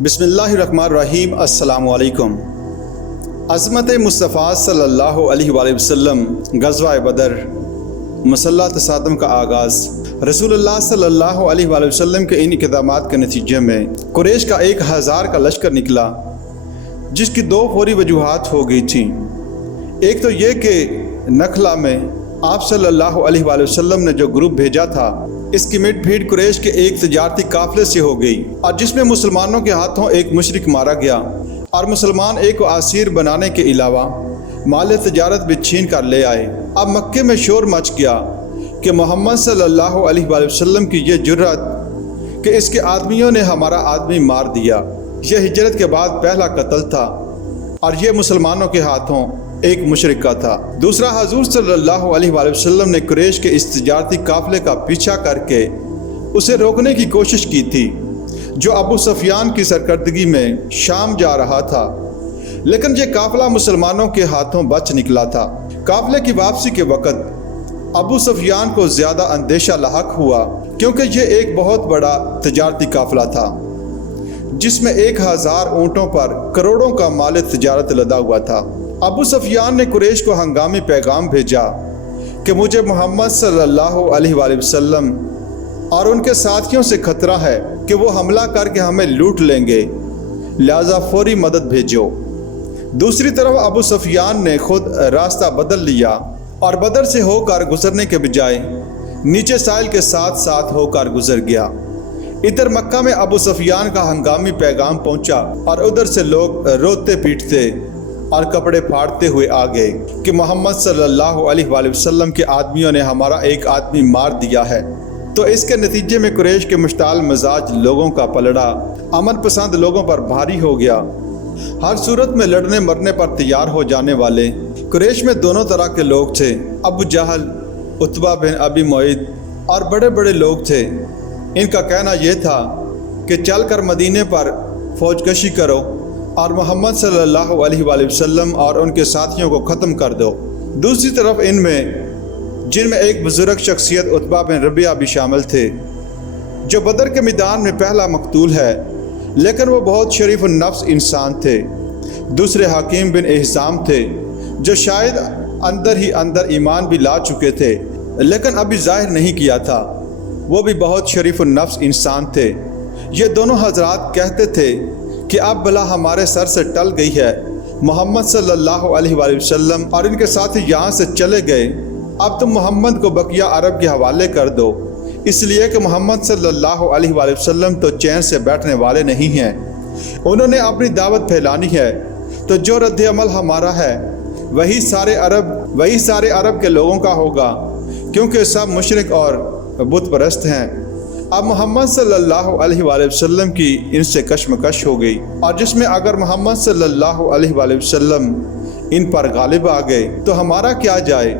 बिस्मिल्लाहिर्रहमानिर्रहीम। अस्सलाम वालेकुम। अज़मत मुस्तफ़ा सल्लल्लाहु अलैहि वसल्लम ग़ज़वा बदर मुसल्लह तसादम का आगाज़ रसूलुल्लाह सल्लल्लाहु अलैहि वसल्लम के इन इक़दामात के नतीजे में कुरैश का 1000 का लश्कर निकला, जिसकी दो फौरी वजूहात हो गई थी। एक तो ये कि नखला में आप सल्लल्लाहु अलैहि वसल्लम ने जो ग्रुप भेजा था, इसकी मिट भीड़ कुरैश के एक तजारती काफ़िले से हो गई और जिसमें मुसलमानों के हाथों एक मुशरिक मारा गया और मुसलमान एक को आसीर बनाने के अलावा माल तजारत भी छीन कर ले आए। अब मक्के में शोर मच गया कि मोहम्मद सल्लल्लाहु अलैहि वसल्लम की ये जुर्रत कि इसके आदमियों ने हमारा आदमी मार दिया। यह हिजरत के बाद पहला कत्ल था और ये मुसलमानों के हाथों एक मुशरिक का था। दूसरा, हजूर सल्लल्लाहु अलैहि वसल्लम ने कुरैश के इस तिजारती काफ़िले का पीछा करके उसे रोकने की कोशिश की थी, जो अबू सुफियान की सरकर्दगी में शाम जा रहा था, लेकिन ये काफ़िला मुसलमानों के हाथों बच निकला था। काफ़िले की वापसी के वक़्त अबू सुफियान को ज़्यादा अंदेशा लाहक हुआ, क्योंकि ये एक बहुत बड़ा तिजारती काफ़िला था जिसमें 1000 ऊँटों पर करोड़ों का माल तिजारत लदा हुआ था। अबू सुफियान ने कुरैश को हंगामी पैगाम भेजा कि मुझे मोहम्मद सल्लल्लाहु अलैहि वसल्लम और उनके साथियों से खतरा है कि वो हमला करके हमें लूट लेंगे, लिहाजा फौरी मदद भेजो। दूसरी तरफ अबू सुफियान ने खुद रास्ता बदल लिया और बदर से होकर गुजरने के बजाय नीचे साहिल के साथ साथ होकर गुजर गया। इधर मक्का में अबू सुफियान का हंगामी पैगाम पहुंचा और उधर से लोग रोते पीटते और कपड़े फाड़ते हुए आ गए कि मोहम्मद सल्लल्लाहु अलैहि वसल्लम के आदमियों ने हमारा एक आदमी मार दिया है। तो इसके नतीजे में कुरैश के मुश्ताल मिजाज लोगों का पलड़ा अमन पसंद लोगों पर भारी हो गया। हर सूरत में लड़ने मरने पर तैयार हो जाने वाले कुरैश में दोनों तरह के लोग थे। अबू जहल, उतबा बिन अबी मुआइद और बड़े बड़े लोग थे। इनका कहना यह था कि चल कर मदीने पर फौजकशी करो और मोहम्मद सल्लल्लाहु अलैहि वसल्लम और उनके साथियों को ख़त्म कर दो। दूसरी तरफ जिनमें एक बुजुर्ग शख्सियत उतबा बिन रबिया भी शामिल थे, जो बदर के मैदान में पहला मकतूल है, लेकिन वो बहुत शरीफ नफ्स इंसान थे। दूसरे हकीम बिन हिज़ाम थे, जो शायद अंदर ही अंदर ईमान भी ला चुके थे, लेकिन अभी जाहिर नहीं किया था। वो भी बहुत शरीफ नफ्स इंसान थे। ये दोनों हजरात कहते थे कि अब भला हमारे सर से टल गई है। मोहम्मद सल्लल्लाहु अलैहि वसल्लम और इनके साथी यहाँ से चले गए, अब तुम मोहम्मद को बकिया अरब के हवाले कर दो, इसलिए कि मोहम्मद सल्लल्लाहु अलैहि वसल्लम तो चैन से बैठने वाले नहीं हैं। उन्होंने अपनी दावत फैलानी है, तो जो रद्द अमल हमारा है वही सारे अरब के लोगों का होगा, क्योंकि सब मुशरिक और बुत परस्त हैं। अब मोहम्मद सल्लल्लाहु अलैहि वसल्लम की इनसे कशमकश हो गई, और जिसमें अगर मोहम्मद सल्लल्लाहु अलैहि वसल्लम इन पर गालिब आ गए तो हमारा क्या जाए,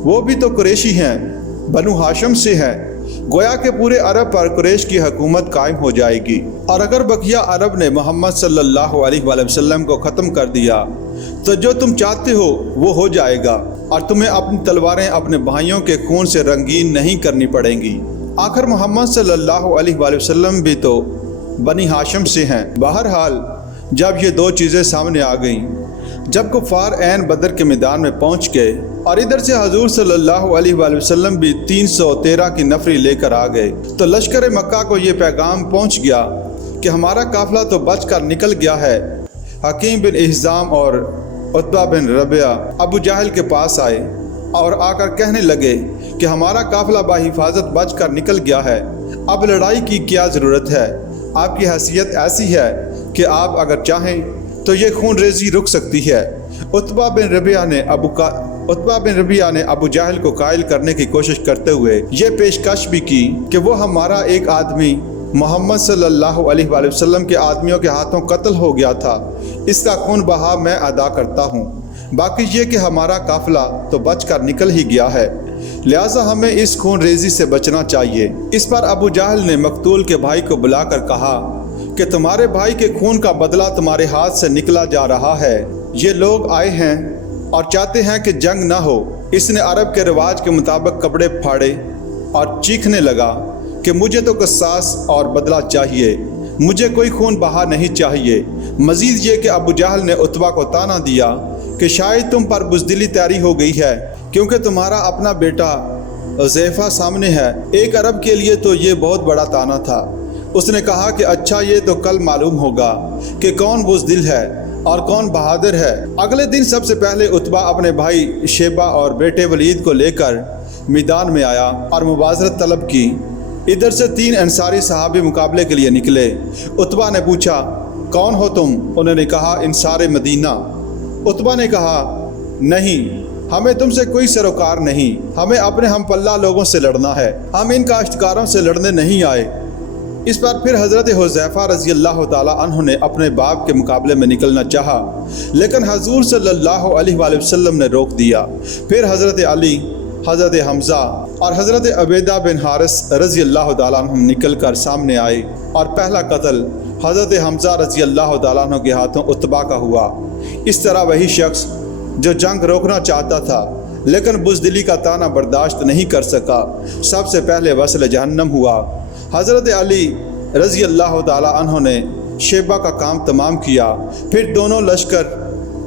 वो भी तो कुरैशी हैं, बनु हाशिम से हैं। गोया के पूरे अरब पर कुरैश की हुकूमत कायम हो जाएगी। और अगर बकिया अरब ने मोहम्मद सल्लल्लाहु अलैहि वसल्लम को ख़त्म कर दिया तो जो तुम चाहते हो वो हो जाएगा, और तुम्हें अपनी तलवारें अपने भाइयों के खून से रंगीन नहीं करनी पड़ेंगी। आखिर मोहम्मद सल्लल्लाहु अलैहि वसल्लम भी तो बनी हाशिम से हैं। बहरहाल जब ये दो चीज़ें सामने आ गईं, जब कुफ़ार ऐन बदर के मैदान में पहुंच गए और इधर से हजूर सल्लल्लाहु अलैहि वसल्लम भी 313 की नफरी लेकर आ गए, तो लश्कर मक्का को ये पैगाम पहुंच गया कि हमारा काफ़िला तो बच कर निकल गया है। हकीम बिन हिज़ाम और उतबा बिन रबिया अबू जहल के पास आए और आकर कहने लगे कि हमारा काफ़िला बाहिफाजत बच कर निकल गया है, अब लड़ाई की क्या ज़रूरत है। आपकी हैसियत ऐसी है कि आप अगर चाहें तो ये खून रेजी रुक सकती है। उतबा बिन रबिया ने अबू जहल को कायल करने की कोशिश करते हुए ये पेशकश भी की कि वो हमारा एक आदमी मोहम्मद सल्लल्लाहु अलैहि वसल्लम के आदमियों के हाथों कत्ल हो गया था, इसका खून बहा मैं अदा करता हूँ, बाकी ये कि हमारा काफ़िला तो बच कर निकल ही गया है, लिहाजा हमें इस खून रेजी से बचना चाहिए। इस पर अबू जहल ने मकतूल के भाई को बुलाकर कहा कि तुम्हारे भाई के खून का बदला तुम्हारे हाथ से निकला जा रहा है। ये लोग आए हैं और चाहते हैं कि जंग ना हो। इसने अरब के रिवाज के मुताबिक कपड़े फाड़े और चीखने लगा कि मुझे तो कसास और बदला चाहिए, مجھے کوئی خون بہا نہیں چاہیے۔ مزید یہ کہ ابو جہل نے عتبہ کو طعنہ دیا کہ شاید تم پر بزدلی طاری ہو گئی ہے کیونکہ تمہارا اپنا بیٹا حذیفہ سامنے ہے۔ ایک عرب کے لیے تو یہ بہت بڑا طعنہ تھا۔ اس نے کہا کہ اچھا یہ تو کل معلوم ہوگا کہ کون بزدل ہے اور کون بہادر ہے۔ اگلے دن سب سے پہلے عتبہ اپنے بھائی شیبہ اور بیٹے ولید کو لے کر میدان میں آیا اور مبازرت طلب کی۔ ادھر سے 3 انصاری صحابی مقابلے کے لیے نکلے۔ عتبہ نے پوچھا کون ہو تم؟ انہوں نے کہا انصار مدینہ۔ عتبہ نے کہا نہیں، ہمیں تم سے کوئی سروکار نہیں، ہمیں اپنے ہم پلہ لوگوں سے لڑنا ہے، ہم ان کاشتکاروں سے لڑنے نہیں آئے۔ اس پر پھر حضرت حذیفہ رضی اللہ تعالی عنہ نے اپنے باپ کے مقابلے میں نکلنا چاہا، لیکن حضور صلی اللہ علیہ وآلہ وسلم نے روک دیا۔ پھر حضرت علی، حضرت حمزہ اور حضرت عبیدہ بن حارث رضی اللہ تعالیٰ عنہ نکل کر سامنے آئے اور پہلا قتل حضرت حمزہ رضی اللہ تعالیٰ عنہ کے ہاتھوں عتبہ کا ہوا۔ اس طرح وہی شخص جو جنگ روکنا چاہتا تھا لیکن بزدلی کا طعنہ برداشت نہیں کر سکا، سب سے پہلے وصل جہنم ہوا۔ حضرت علی رضی اللہ تعالیٰ عنہ نے شیبہ کا کام تمام کیا، پھر دونوں لشکر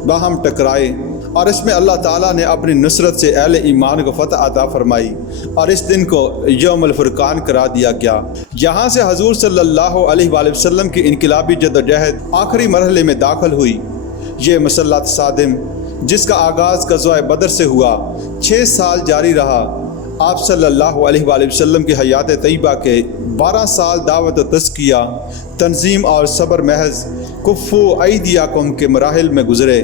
باہم ٹکرائے اور اس میں اللہ تعالیٰ نے اپنی نصرت سے اہل ایمان کو فتح عطا فرمائی اور اس دن کو یوم الفرقان قرار دیا گیا۔ یہاں سے حضور صلی اللہ علیہ وآلہ وسلم کی انقلابی جدوجہد آخری مرحلے میں داخل ہوئی۔ یہ مسلح تصادم جس کا آغاز غزوہ بدر سے ہوا 6 سال جاری رہا۔ آپ صلی اللہ علیہ وآلہ وسلم کی حیات طیبہ کے 12 سال دعوت و تزکیہ، تنظیم اور صبر محض کفو ایدیکم کے مراحل میں گزرے۔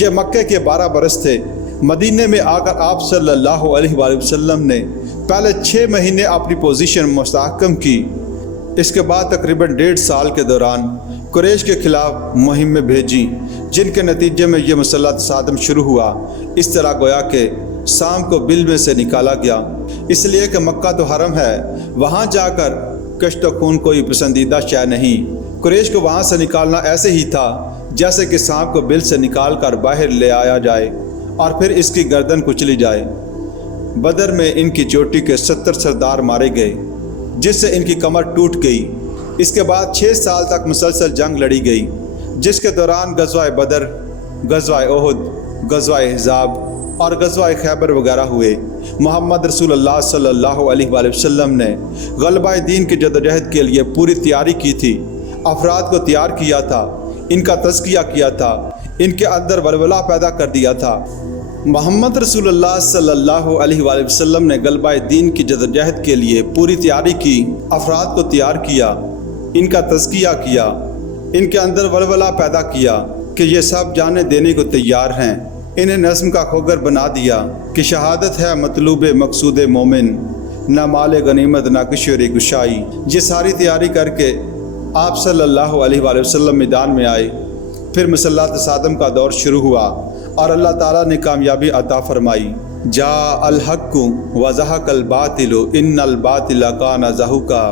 یہ مکہ کے 12 برس تھے۔ مدینہ میں آ کر آپ صلی اللہ علیہ وآلہ وسلم نے پہلے 6 مہینے اپنی پوزیشن مستحکم کی۔ اس کے بعد تقریباً 1.5 سال کے دوران قریش کے خلاف مہمیں بھیجیں، جن کے نتیجے میں یہ مسلح تصادم شروع ہوا۔ اس طرح گویا کہ شام کو بل میں سے نکالا گیا، اس لیے کہ مکہ تو حرم ہے، وہاں جا کر کشت و خون کوئی پسندیدہ شے نہیں۔ قریش کو وہاں سے نکالنا ایسے ہی تھا جیسے کہ سانپ کو بل سے نکال کر باہر لے آیا جائے اور پھر اس کی گردن کچلی جائے۔ بدر میں ان کی چوٹی کے 70 سردار مارے گئے، جس سے ان کی کمر ٹوٹ گئی۔ اس کے بعد 6 سال تک مسلسل جنگ لڑی گئی، جس کے دوران غزوہ بدر، غزوہ احد، غزوہ احزاب اور غزوہ خیبر وغیرہ ہوئے۔ محمد رسول اللہ صلی اللہ علیہ وآلہ وسلم نے غلبہ دین کی جدوجہد کے لیے پوری تیاری کی تھی، افراد کو تیار کیا تھا، ان کا تزکیہ کیا تھا، ان کے اندر ولولہ پیدا کر دیا تھا۔ محمد رسول اللہ صلی اللہ علیہ وآلہ وسلم نے غلبہ دین کی جدوجہد کے لیے پوری تیاری کی، افراد کو تیار کیا، ان کا تزکیہ کیا، ان کے اندر ولولہ پیدا کیا کہ یہ سب جانیں دینے کو تیار ہیں۔ انہیں نظم کا خوگر بنا دیا کہ شہادت ہے مطلوب مقصود مومن، نہ مال غنیمت نہ کشوری گشائی۔ یہ ساری تیاری کر کے آپ صلی اللہ علیہ وآلہ وسلم میدان میں آئے۔ پھر مسلح تصادم کا دور شروع ہوا اور اللہ تعالیٰ نے کامیابی عطا فرمائی۔ جاء الحق وزہق الباطل ان الباطل کان زہوقا۔